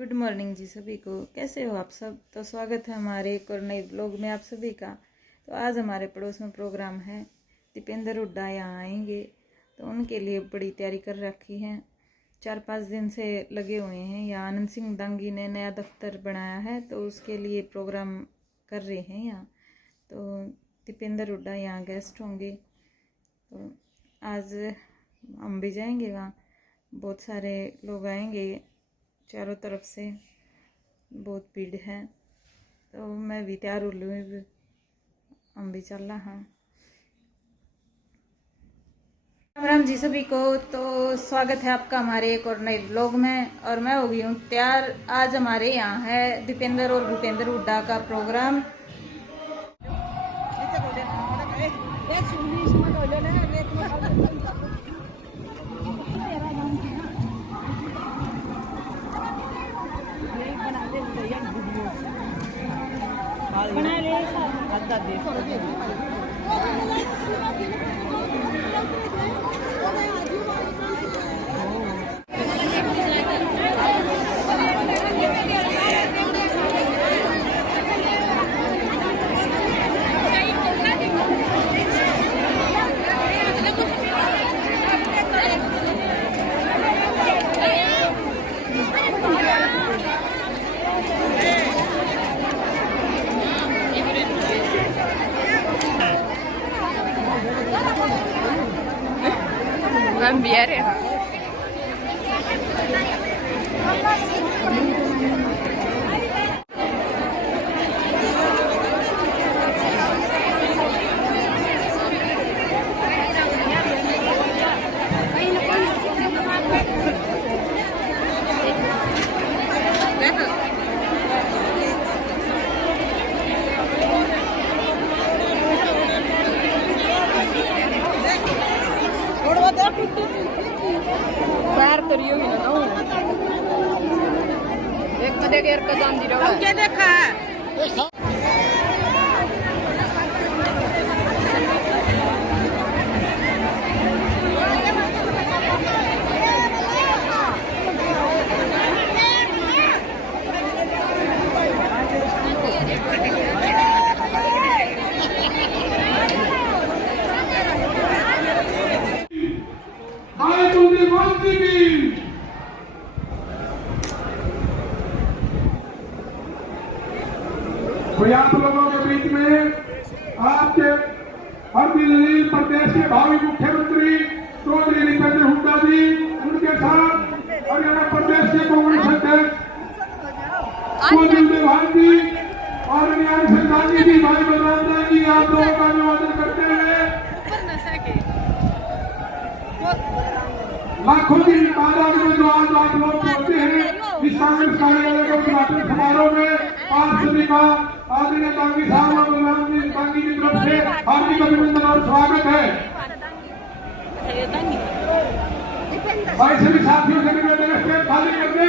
Good morning जी सभी को। कैसे हो आप सब? तो स्वागत है हमारे एक और नए ब्लॉग में आप सभी का। तो आज हमारे पड़ोस में प्रोग्राम है, दीपेंद्र हुड्डा यहाँ आएंगे, तो उनके लिए बड़ी तैयारी कर रखी है। 4-5 दिन से लगे हुए हैं। यहाँ आनंद सिंह दांगी ने नया दफ्तर बनाया है, तो उसके लिए प्रोग्राम कर रहे हैं यहाँ। तो दीपेंद्र हुड्डा यहाँ गेस्ट होंगे, तो आज हम भी जाएंगे वहाँ। बहुत सारे लोग आएंगे, चारों तरफ से बहुत भीड़ है, तो मैं भी तैयार हो लूँ, हम भी चल रहा हैं। राम राम जी सभी को। तो स्वागत है आपका हमारे एक और नए ब्लॉग में, और मैं हो गई हूँ तैयार। आज हमारे यहाँ है दीपेंद्र और भूपेंद्र हुड्डा का प्रोग्राम। बना ले cambiare. पैर करियो ही ना एक मदे के का जान दी रहा है। क्या देखा है? कोई आप लोगों के बीच में आपके अभी प्रदेश के भावी मुख्यमंत्री चौधरी दीपेंद्र हुड्डा जी, उनके साथ हरियाणा प्रदेश के कांग्रेस अध्यक्ष चौधरी देवान जी और न्याय सिंह जी, भाई बलराम जी, आप लोगों का अभिवादन करते हुए लाखों की तादाद में जो आज आप लोग पहुंचे हैं इस कांग्रेस कार्यालय के उद्घाटन समारोह में, आप सभी का आदरणीय दांगी साहब और बलराम जी दांगी की तरफ से हार्दिक अभिनंदन और स्वागत है। भाई सभी साथियों से निवेदन है, स्टेज खाली कर दे।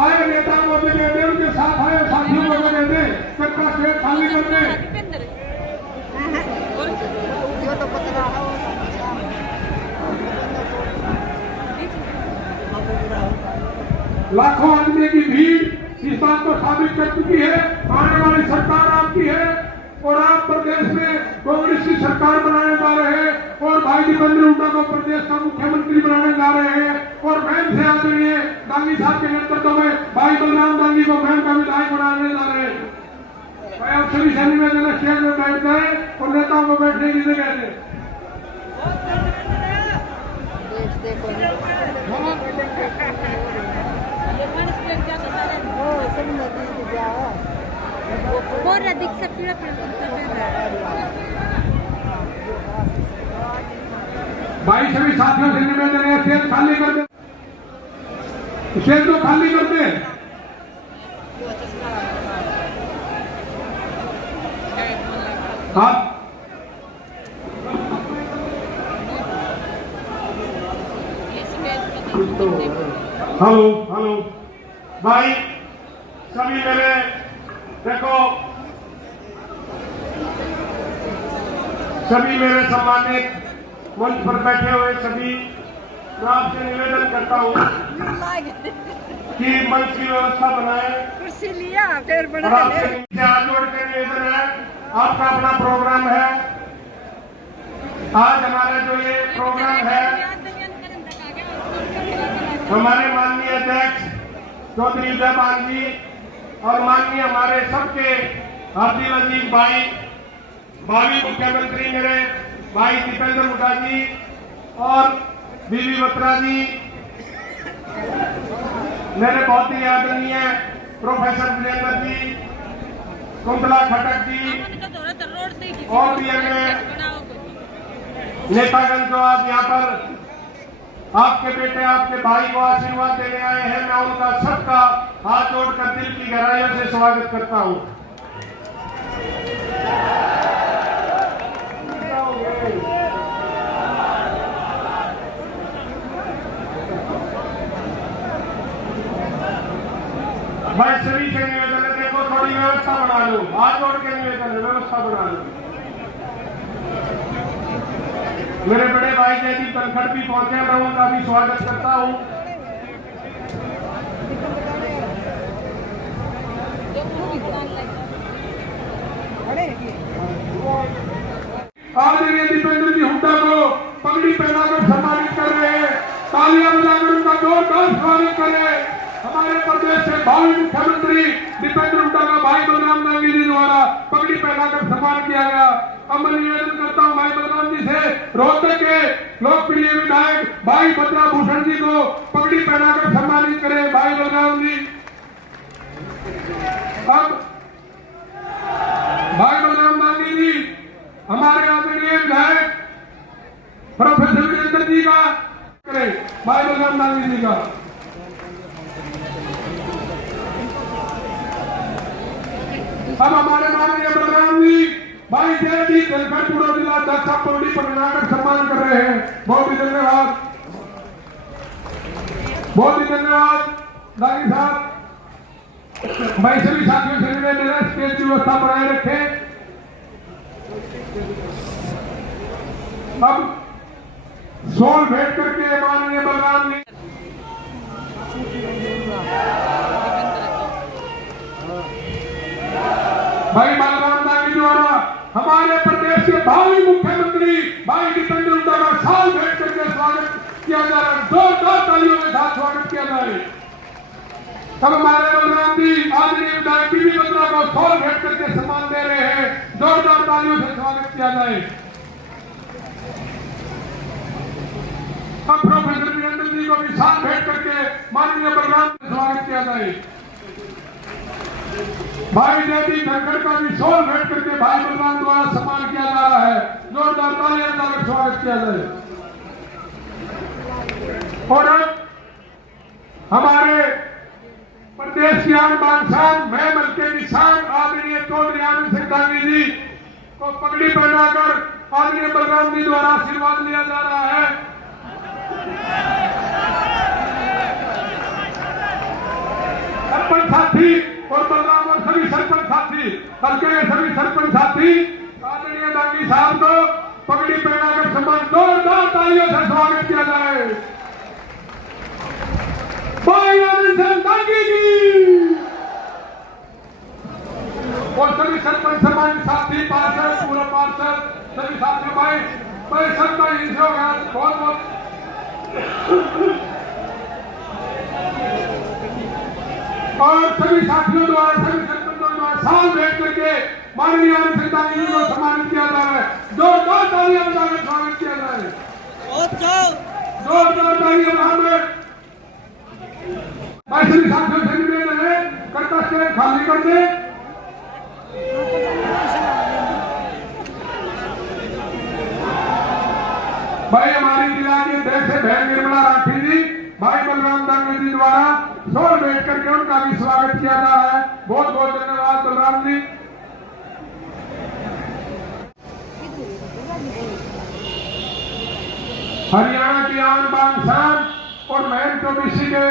आए नेताओं को अपने कहते हैं, उनके साथ आए साथियों को कहते हैं सबका स्टेज खाली कर दे। लाखों आदमी की भीड़ इस बात को साबित कर चुकी है, आने वाली सरकार आपकी है और आप प्रदेश में कांग्रेस की सरकार बनाने जा रहे हैं और भाई दीपेंद्र हुड्डा को प्रदेश का मुख्यमंत्री बनाने जा रहे हैं और मैम से आदरणीय दांगी साहब के नेतृत्व में भाई बलराम दांगी को मैम का विधायक बनाने जा रहे हैं। मैं आप सभी से निवेदन स्टेज में बैठ जाए और नेताओं को बैठने की जगह दें। और अधिक से पीड़ा भाई सभी साथियों से निवेदन है, स्टेज खाली कर दे, स्टेज को खाली कर दे। आप हेलो हेलो भाई सभी मेरे देखो, सभी मेरे सम्मानित मंच पर बैठे हुए सभी, मैं आपसे निवेदन करता हूँ कि मंच की व्यवस्था बनाए। कुर्सी लिया फिर और बड़ा आपसे हाथ जोड़ कर निवेदन है, आपका अपना प्रोग्राम है। आज हमारा जो ये प्रोग्राम है, हमारे माननीय अध्यक्ष चौधरी उदयपाल जी और माननीय हमारे सबके अब्दुल अजीज भाई, भावी मुख्यमंत्री मेरे भाई दीपेंद्र हुड्डा जी और बीबी बत्रा जी, मेरे बहुत ही आदरणीय प्रोफेसर विजेंद्र जी, कुंतला खटक जी और भी अन्य नेतागण जो आज यहाँ पर आपके बेटे आपके भाई को आशीर्वाद देने आए हैं, मैं उनका सबका हाथ जोड़कर दिल की गहराइयों से स्वागत करता हूँ। भाई सभी से निवेदन है, देखो थोड़ी व्यवस्था बना लो, हाथ जोड़ के निवेदन है, व्यवस्था बना लो। मेरे बड़े भाई जयदीप धनखड़ भी पहुंचे, मैं उनका भी स्वागत करता हूं। आदरणीय दीपेंद्र जी हुड्डा को पगड़ी पहनाकर सम्मानित कर रहे हैं, तालियां बजाकर उनका जोरदार स्वागत कर रहे हैं। हमारे प्रदेश से भावी मुख्यमंत्री दीपेंद्र हुड्डा का भाई बलराम दांगी जी द्वारा पगड़ी पहनाकर सम्मान किया गया। अब मैं निवेदन करता हूं भाई बलराम जी से, रोहतक के लोकप्रिय विधायक भाई भद्रा भूषण जी को पगड़ी पहनाकर सम्मानित करें। भाई बलराम जी, अब भाई बलराम दांगी जी हमारे आदरणीय विधायक प्रोफेसर विजेंद्र जी का करें, भाई बलराम दांगी जी का। अब हमारे माननीय बलराम जी भाई जयदीप धनखड़ पूरा जिला अध्यक्ष पगड़ी पहनाकर सम्मान कर रहे हैं। बहुत ही धन्यवाद, बहुत ही धन्यवाद दागी साहब। भाई सभी साथियों से निवेदन है, स्टेज की व्यवस्था बनाए रखें। अब शॉल भेंट करके माननीय बलराम जी भाई बलराम दांगी द्वारा हमारे प्रदेश के भावी मुख्यमंत्री भाई दीपेंद्र हुड्डा का शॉल भेंट करके स्वागत किया जा रहा है। जोरदार तालियों के साथ स्वागत किया जाए। तब हमारे बलराम जी आदरणीय विधायक बीबी बत्रा को शॉल भेंट करके सम्मान दे रहे हैं, जोरदार तालियों से स्वागत किया जाए। अब प्रोफेसर विजेंद्र जी को भी शॉल भेंट करके माननीय बलराम से स्वागत किया जाए। भाई जयदीप धनखड़ का भी शॉल भेंट करके भाई बलराम द्वारा सम्मान किया जा रहा है, जोरदार तालियां बजाकर स्वागत किया जाए। और अब हमारे प्रदेश की आन बान शान महमल के निशान आदरणीय चौधरी आनंद सिंह दांगी जी को पगड़ी पहनाकर आदरणीय बलराम जी द्वारा आशीर्वाद लिया जा रहा है। सरपंच साथी और बलराम और सभी सरपंच साथी, हल्के के सभी सरपंच साथी आदरणीय दांगी साहब को पगड़ी पहनाकर सम्मान, जोरदार तालियों से स्वागत किया जाए। भाई आनंद सिंह दांगी जी और सभी सरपंच सम्मानित साथी, पार्षद, पूर्व पार्षद, सभी साथियों भाई भाई सबका ही हो गया। बहुत बहुत और सभी साथियों द्वारा सभी सरपंचों द्वारा शॉल भेंट करके माननीय आनंद सिंह दांगी जी को सम्मानित किया जा रहा है। जोरदार तालियां बजाकर स्वागत किया जाए। जोरदार तालियां बजाकर भाई सभी साथियों से निवेदन है, करता स्टेज खाली कर दे। भाई हमारी जिला की अध्यक्ष बहन निर्मला राठी जी भाई बलराम दांगी जी द्वारा शॉल भेंट करके उनका भी स्वागत किया जा रहा है। बहुत बहुत धन्यवाद बलराम जी। हरियाणा की आन बान शान और महम चौबीसी के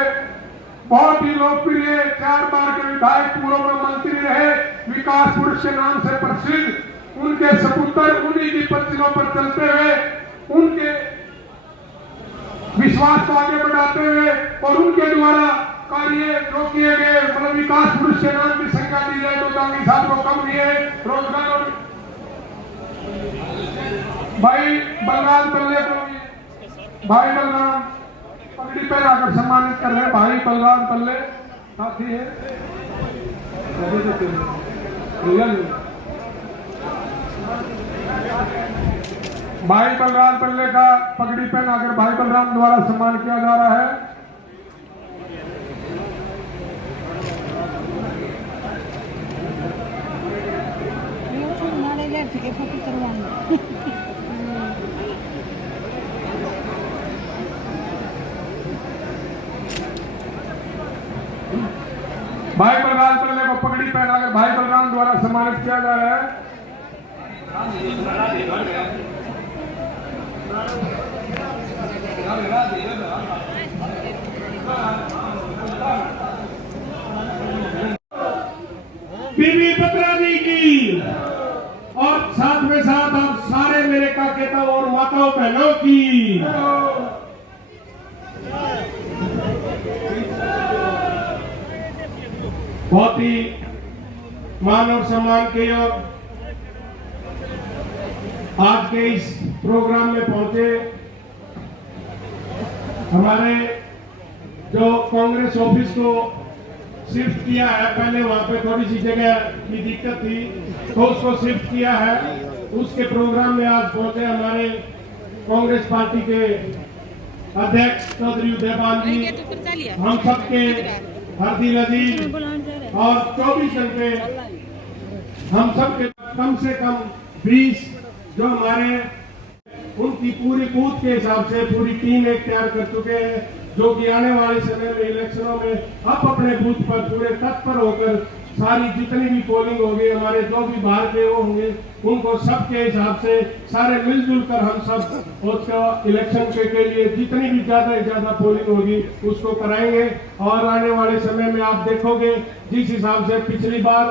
बहुत ही लोकप्रिय 4 बार के विधायक, पूर्व मंत्री रहे, विकास पुरुष के नाम से प्रसिद्ध, उनके सपुत्र उन्हीं की पत्तियों पर चलते हुए उनके विश्वास को आगे बढ़ाते हुए और उनके द्वारा कार्य जो किए गए, मतलब विकास पुरुष के नाम की संख्या दी जाए तो दांगी साहब को कम दिए, रोजगार और भाई बलराम पल्ले को, भाई बलराम पगड़ी पहनाकर सम्मानित कर रहे हैं। भाई बलराम पल्ले साथी है, भाई बलराम पल्ले का पगड़ी पहनाकर भाई बलराम द्वारा सम्मान किया जा रहा है। भाई बलराम पल्ले को पगड़ी पहनाकर भाई बलराम द्वारा सम्मानित किया जा रहा है। बीबी बत्रा जी की और साथ में साथ आप सारे मेरे काकेताओं और माताओं बहनों की बहुत ही मान और सम्मान के योग आज के इस प्रोग्राम में पहुंचे हमारे जो कांग्रेस ऑफिस को शिफ्ट किया है, पहले वहां पे थोड़ी सी जगह की दिक्कत थी तो उसको शिफ्ट किया है। उसके प्रोग्राम में आज पहुंचे हमारे कांग्रेस पार्टी के अध्यक्ष चौधरी उदयपाल जी, हम सबके हरदी अजीज और 24 घंटे हम सबके कम से कम 20 जो हमारे उनकी पूरी बूथ के हिसाब से पूरी टीम एक तैयार कर चुके हैं, जो कि आने वाले समय में इलेक्शनों में अब अपने बूथ पर पूरे तत्पर होकर सारी जितनी भी पोलिंग होगी, हमारे जो भी बाहर के वो होंगे उनको सबके हिसाब से सारे मिलजुल कर हम सब उसका इलेक्शन के लिए जितनी भी ज्यादा से ज्यादा पोलिंग होगी उसको कराएंगे। और आने वाले समय में आप देखोगे जिस हिसाब से पिछली बार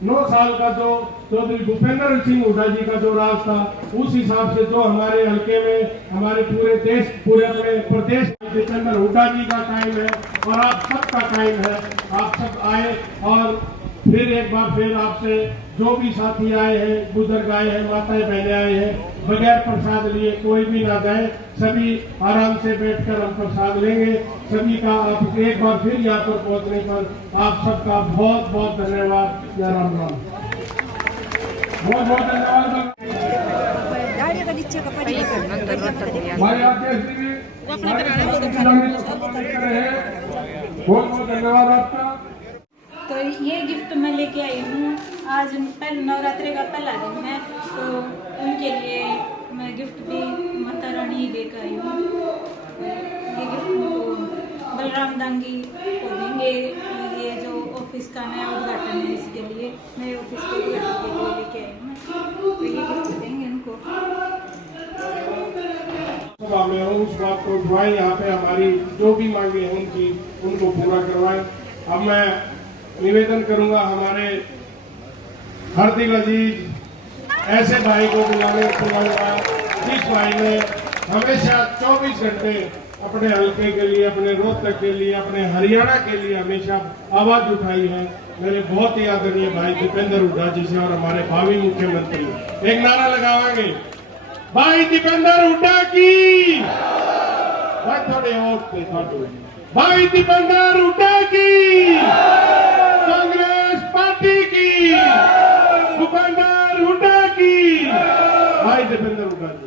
9 साल का जो चौधरी भूपेंद्र सिंह हुड्डा जी का जो राज था, उस हिसाब से जो हमारे हल्के में हमारे पूरे देश पूरे अपने प्रदेश भूपेंद्र हुड्डा जी का टाइम है और आप सबका टाइम है। आप सब आए और फिर एक बार फिर आपसे जो भी साथी आए हैं, बुजुर्ग आए हैं, माताएं बहनें आए हैं, बगैर प्रसाद लिए कोई भी ना जाए, सभी आराम से बैठकर हम प्रसाद लेंगे। सभी का आप एक बार फिर यहाँ पर पहुँचने पर आप सबका बहुत बहुत धन्यवाद। या राम राम, बहुत बहुत धन्यवाद भाई, आपके बहुत बहुत धन्यवाद आपका। तो ये गिफ्ट मैं लेके आई हूँ, आज पहले नवरात्रि का पहला दिन है तो उनके लिए मैं गिफ्ट भी माता रानी लेकर आई हूँ। ये गिफ्ट उनको बलराम दांगी को देंगे। ये जो ऑफिस का नया उद्घाटन है इसके लिए, नए ऑफिस के उद्घाटन के लिए लेके आई हूँ, तो ये गिफ्ट देंगे उनको। मैं उस बात को उठवाएं, यहाँ पे हमारी जो भी मांगे हैं उनको पूरा करवाएं। अब मैं निवेदन करूंगा हमारे हार्दिक अजीज ऐसे भाई को बुलाने जिस भाई ने हमेशा 24 घंटे अपने हल्के के लिए, अपने रोहतक के लिए, अपने हरियाणा के लिए हमेशा आवाज उठाई है। मेरे बहुत ही आदरणीय भाई दीपेंद्र हुड्डा जी से और हमारे भावी मुख्यमंत्री, एक नारा लगावाएंगे, भाई दीपेंद्र हुड्डा की, थोड़े और भाई दीपेंद्र हुड्डा की, कांग्रेस पार्टी की, भूपेंद्र हुड्डा की, भाई दीपेंद्र हुड्डा जी।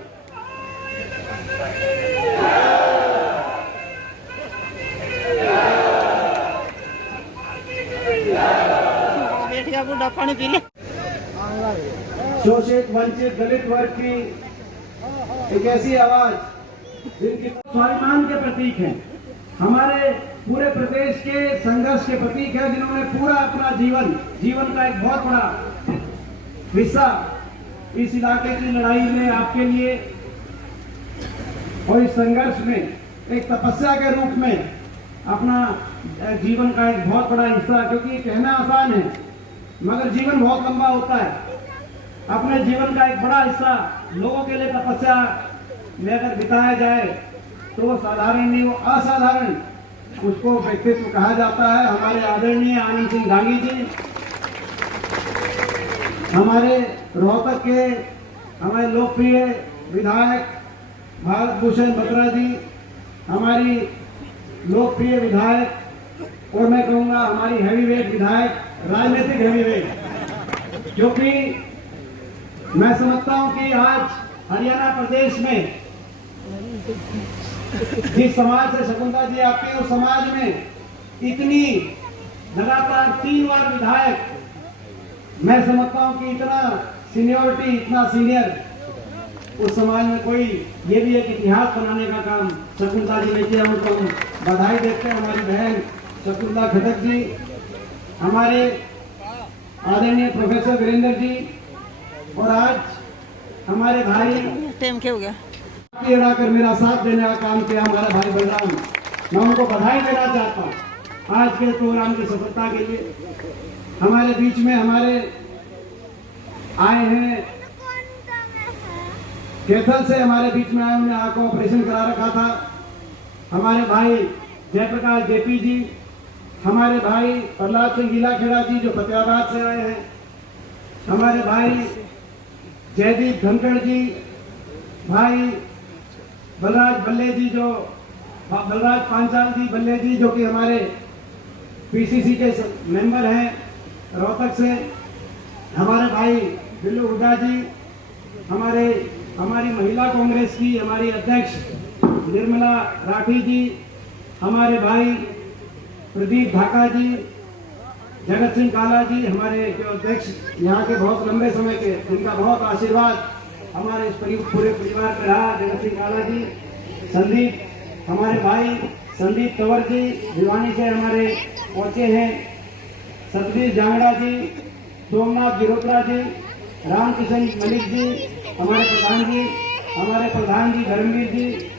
पानी पी ले। शोषित वंचित दलित वर्ग की एक ऐसी आवाज जिनकी स्वाभिमान के प्रतीक है, हमारे पूरे प्रदेश के संघर्ष के प्रतीक है, जिन्होंने पूरा अपना जीवन का एक बहुत बड़ा हिस्सा इस इलाके की लड़ाई में आपके लिए और इस संघर्ष में एक तपस्या के रूप में अपना जीवन का एक बहुत बड़ा हिस्सा, क्योंकि कहना आसान है मगर जीवन बहुत लंबा होता है। अपने जीवन का एक बड़ा हिस्सा लोगों के लिए तपस्या में अगर बिताया जाए तो वो साधारण नहीं, वो असाधारण उसको व्यक्तित्व कहा जाता है। हमारे आदरणीय आनंद सिंह डांगी जी, हमारे रोहतक के हमारे लोकप्रिय विधायक भारत भूषण बत्रा जी, हमारी लोकप्रिय विधायक और मैं कहूँगा हमारी हैवीवेट विधायक, राजनीतिक हैवीवेट, क्योंकि मैं समझता हूँ कि आज हरियाणा प्रदेश में जिस समाज से शकुंतला जी आती है, उस समाज में इतनी लगातार 3 बार विधायक, मैं समझता हूँ कि इतना सीनियरिटी, इतना सीनियर उस समाज में कोई, ये भी एक इतिहास बनाने का काम शकुंतला जी ने किया। उनको हम बधाई देते हैं। हमारी बहन शकुंतला खटक जी, हमारे आदरणीय प्रोफेसर वीरेंद्र जी, और आज हमारे भाई टाइम क्या हो गया कर मेरा साथ देने का काम किया हमारा भाई बलराम, मैं उनको बधाई देना चाहता हूँ आज के प्रोग्राम की सफलता के लिए। हमारे बीच में हमारे आए हैं कैथल से, हमारे बीच में आए, उन्हें आंख का ऑपरेशन करा रखा था, हमारे भाई जयप्रकाश जेपी जी, हमारे भाई प्रहलाद सिंह गीलाखेड़ा जी जो फतेहाबाद से आए हैं, हमारे भाई जयदीप धनखड़ जी, भाई बलराज बल्ले जी, जो बलराज पांचाल जी बल्ले जी, जो कि हमारे पीसीसी के मेंबर हैं रोहतक से, हमारे भाई बिल्लू हुड्डा जी, हमारी महिला कांग्रेस की हमारी अध्यक्ष निर्मला राठी जी, हमारे भाई प्रदीप ढाका जी, जगत सिंह काला जी, हमारे जो अध्यक्ष यहाँ के बहुत लंबे समय के, जिनका बहुत आशीर्वाद हमारे इस पूरे परिवार पर रहा, जगत सिंह काला जी, संदीप, हमारे भाई संदीप तंवर जी भिवानी से हमारे पहुंचे हैं, सतबीर जांगड़ा जी, सोमनाथ गिरोत्रा जी, रामकिशन मलिक जी, हमारे प्रधान जी धर्मवीर जी,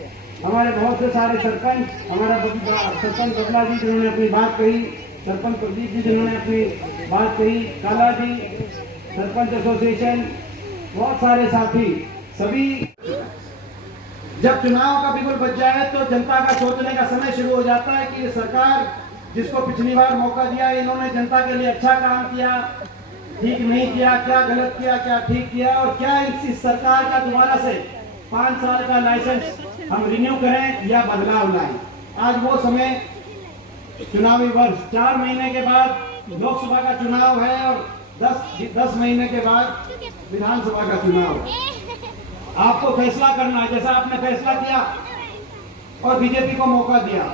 हमारे बहुत से सारे सरपंच, हमारा सरपंच बबला जी जिन्होंने अपनी बात कही, सरपंच प्रदीप जी जिन्होंने अपनी बात कही, काला जी, सरपंच एसोसिएशन, बहुत सारे साथी, सभी। जब चुनाव का बिगुल बज जाए तो जनता का सोचने का समय शुरू हो जाता है कि ये सरकार जिसको पिछली बार मौका दिया, इन्होंने जनता के लिए अच्छा काम किया, ठीक नहीं किया, क्या गलत किया, क्या ठीक किया, और क्या इस सरकार का दोबारा से 5 साल का लाइसेंस हम रिन्यू करें या बदलाव लाएं। आज वो समय, चुनावी वर्ष, 4 महीने के बाद लोकसभा का चुनाव है और 10 महीने के बाद विधानसभा का चुनाव है। आपको फैसला करना है, जैसा आपने फैसला किया और बीजेपी को मौका दिया,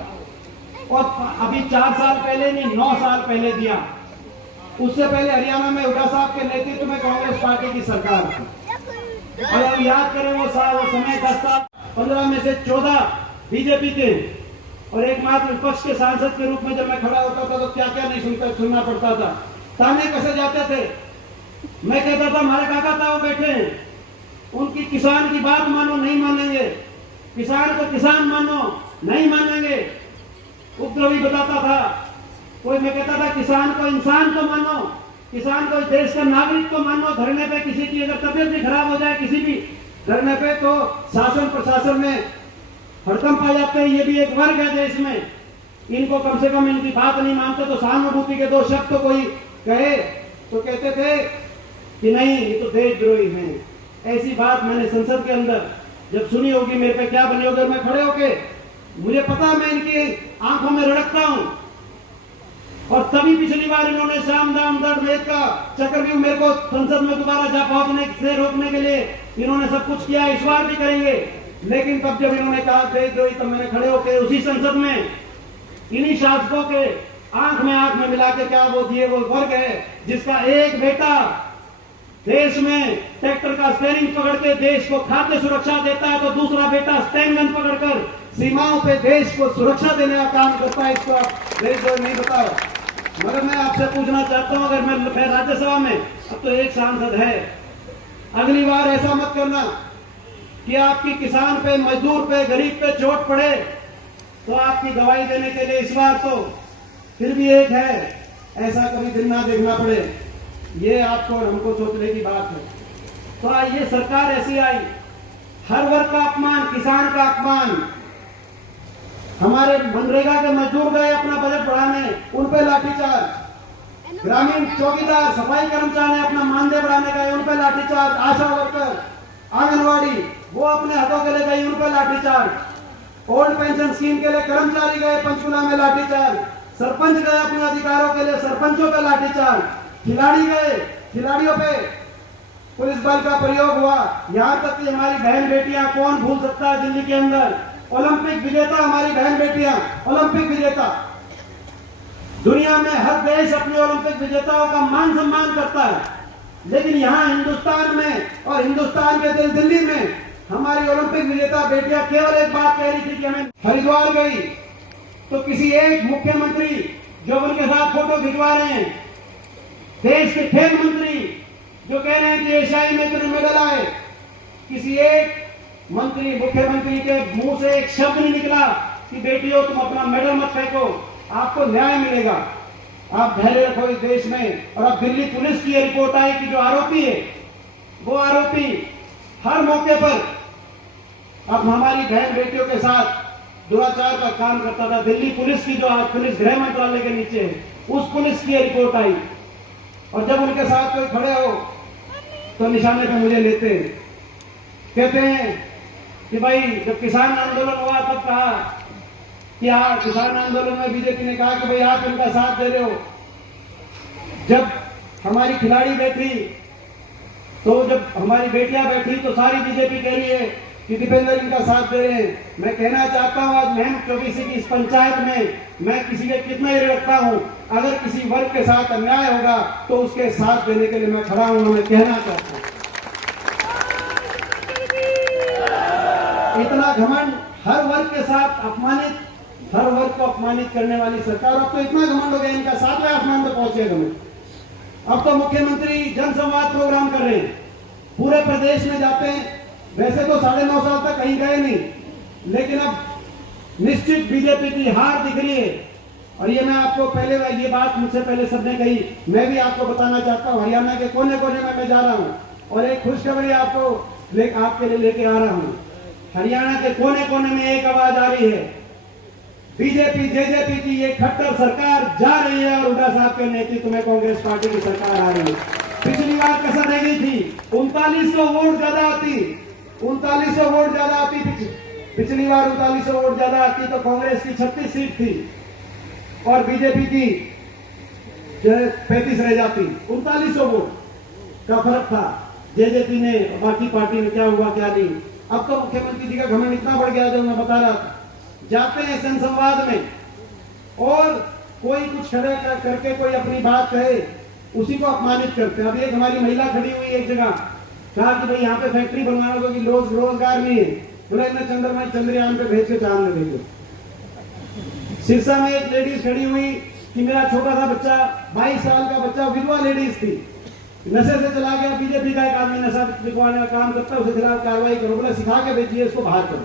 और अभी 4 साल पहले नहीं, 9 साल पहले दिया। उससे पहले हरियाणा में हुड्डा साहब के नेतृत्व में कांग्रेस पार्टी की सरकार थी। और हम याद करें वो समय 10 साल, 15 में से 14 बीजेपी के, और एकमात्र विपक्ष के सांसद के रूप में जब मैं खड़ा होता था तो क्या क्या नहीं सुनना पड़ता था, ताने कसे जाते थे। मैं कहता था हमारे काका ताऊ बैठे हैं, उनकी किसान की बात मानो, नहीं मानेंगे, किसान को किसान मानो, नहीं मानेंगे, उपद्रवी बताता था कोई। मैं कहता था किसान को इंसान तो मानो, किसान को देश का नागरिक तो मानो। धरने पे किसी की अगर तबियत भी खराब हो जाए किसी भी धरने पे, तो शासन प्रशासन में हड़कंप पा जाते हैं। ये भी एक वर्ग है देश में, इनको कम से कम इनकी बात नहीं मानते तो सहानुभूति के 2 शब्द तो कोई कहे तो कहते थे कि नहीं ये तो देशद्रोही हैं। ऐसी बात मैंने संसद के अंदर जब सुनी होगी, मेरे पे क्या बने होगे। मैं खड़े होके, मुझे पता मैं इनकी आंखों में रड़कता हूं, और तभी पिछली बार इन्होंने श्याम दाम दंड भेद का चक्रव्यूह मेरे को संसद में दोबारा जा पहुंचने से रोकने के लिए इन्होंने सब कुछ किया, इस बार भी करेंगे। लेकिन तब जब इन्होंने कहा देशद्रोही, तब मैंने खड़े होकर उसी संसद में इन्हीं शासकों के आंख में मिला के क्या वो दिए, वो वर्ग है जिसका एक बेटा देश में ट्रैक्टर का स्टीयरिंग पकड़ के देश को खाद्य सुरक्षा देता है, तो दूसरा बेटा स्टैंड गन पकड़कर सीमाओं पे देश को सुरक्षा देने का काम करता है। इसको आप देशद्रोही नहीं बताओ। मगर मैं आपसे पूछना चाहता हूं, अगर मैं राज्यसभा में, अब तो एक सांसद है, अगली बार ऐसा मत करना कि आपकी किसान पे, मजदूर पे, गरीब पे चोट पड़े तो आपकी गवाही देने के लिए इस बार तो फिर भी एक है, ऐसा कभी दिन ना देखना पड़े। ये आपको और हमको सोचने की बात है। तो ये सरकार ऐसी आई, हर वर्ग का अपमान, किसान का अपमान, हमारे मनरेगा के मजदूर गए अपना बजट बढ़ाने, उन पे लाठीचार्ज। ग्रामीण चौकीदार, सफाई कर्मचारी अपना मानदेय बढ़ाने गए, उन पे लाठीचार्ज। आशा वर्कर, आंगनवाड़ी, वो अपने हकों के लिए गई, उन पे लाठीचार्ज। ओल्ड पेंशन स्कीम के लिए कर्मचारी गए, पंचकुला में लाठीचार्ज। सरपंच गए अपने अधिकारों के लिए, सरपंचों पे लाठीचार्ज। खिलाड़ी गए, खिलाड़ियों पे पुलिस बल का प्रयोग हुआ। यहाँ तक कि हमारी बहन बेटियां, कौन भूल सकता है दिल्ली के अंदर ओलंपिक विजेता, हमारी बहन बेटियां ओलंपिक विजेता। दुनिया में हर देश अपने ओलंपिक विजेताओं का मान सम्मान करता है, लेकिन यहाँ हिंदुस्तान में और हिंदुस्तान के दिल्ली में हमारी ओलंपिक विजेता बेटियां केवल एक बात कह रही थी कि हमें हरिद्वार गई तो किसी एक मुख्यमंत्री जो उनके साथ फोटो खिंचवा रहे हैं, देश के खेल मंत्री जो कह रहे हैं कि एशियाई में इतने मेडल आए, किसी एक मंत्री मुख्यमंत्री के मुंह से एक शब्द नहीं निकला कि बेटियों तुम अपना मेडल मत फेंको, आपको न्याय मिलेगा, आप धैर्य रखो इस देश में। और अब दिल्ली पुलिस की रिपोर्ट आई कि जो आरोपी है वो आरोपी हर मौके पर अब हमारी बहन बेटियों के साथ दुराचार का काम करता था। दिल्ली पुलिस की जो पुलिस गृह मंत्रालय के नीचे है, उस पुलिस की रिपोर्ट आई, और जब उनके साथ कोई खड़े हो तो निशाने पे मुझे लेते हैं, कहते हैं कि भाई जब किसान आंदोलन हुआ तब कहा कि हाँ, किसान आंदोलन में बीजेपी ने कहा कि भाई आप इनका साथ दे रहे हो। जब हमारी खिलाड़ी बैठी, तो जब हमारी बेटियां बैठी तो सारी बीजेपी कह रही है कि दीपेंद्र इनका साथ दे रहे हैं। मैं कहना चाहता हूं आज महम चौबीसी की इस पंचायत में मैं किसी के कितना ही रखता हूं, अगर किसी वर्ग के साथ अन्याय होगा तो उसके साथ देने के लिए मैं खड़ा हूं। मैं कहना चाहता हूं, इतना घमंड, हर वर्ग के साथ अपमानित, हर वर्ग को अपमानित करने वाली सरकार, अब तो इतना घमंड हो गया, इनका 7वें आसमान पे पहुंचे घमंड। अब तो मुख्यमंत्री जनसंवाद प्रोग्राम कर रहे हैं, पूरे प्रदेश में जाते हैं। वैसे तो 9.5 साल तक कहीं गए नहीं, लेकिन अब निश्चित बीजेपी की हार दिख रही है। और ये मैं आपको पहले, ये बात मुझसे पहले सबने कही, मैं भी आपको बताना चाहता हूँ, हरियाणा के कोने कोने में मैं जा रहा हूँ और एक खुशखबरी आपको आपके लिए लेके आ रहा हूँ। हरियाणा के कोने कोने में एक आवाज आ रही है, बीजेपी जेजेपी की ये खट्टर सरकार जा रही है और हुड्डा साहब के नेतृत्व में कांग्रेस पार्टी की सरकार आ रही है। पिछली बार कसर रह गई थी, 3900 वोट ज्यादा आती, 3900 वोट ज्यादा आती, पिछली बार 3900 वोट ज्यादा आती तो कांग्रेस की 36 सीट थी और बीजेपी की 35 रह जाती। 3900 वोट का फर्क था, जेजेपी ने बाकी पार्टी ने क्या हुआ क्या नहीं। अब तो मुख्यमंत्री जी का घमंड इतना बढ़ गया, जो मैं बता रहा था, जाते हैं जनसंवाद में और कोई कुछ खड़े करके कोई अपनी बात कहे, उसी को अपमानित करते हैं। अब एक हमारी महिला खड़ी हुई एक जगह, कहा कि भाई यहाँ पे फैक्ट्री बनवाना होगा कि रोजगार नहीं है, बोला इन्हें चंद्रयान पे भेज के चांद में भेजो। सिरसा में एक लेडीज खड़ी हुई कि मेरा छोटा सा बच्चा, 22 साल का बच्चा, विधवा लेडीज थी, नशे से चला गया। बीजेपी का एक आदमी नशा बिकवाने का काम करता है, उसके खिलाफ कार्रवाई करो, बोला सिखा के भेजिए, इसको बाहर करो।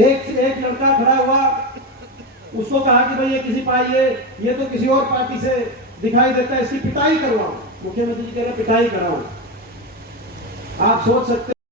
एक लड़का खड़ा हुआ, उसको कहा कि भाई ये किसी पाइए, ये तो किसी और पार्टी से दिखाई देता है, इसकी पिटाई करवाओ। मुख्यमंत्री जी कह रहे पिटाई कराओ। आप सोच सकते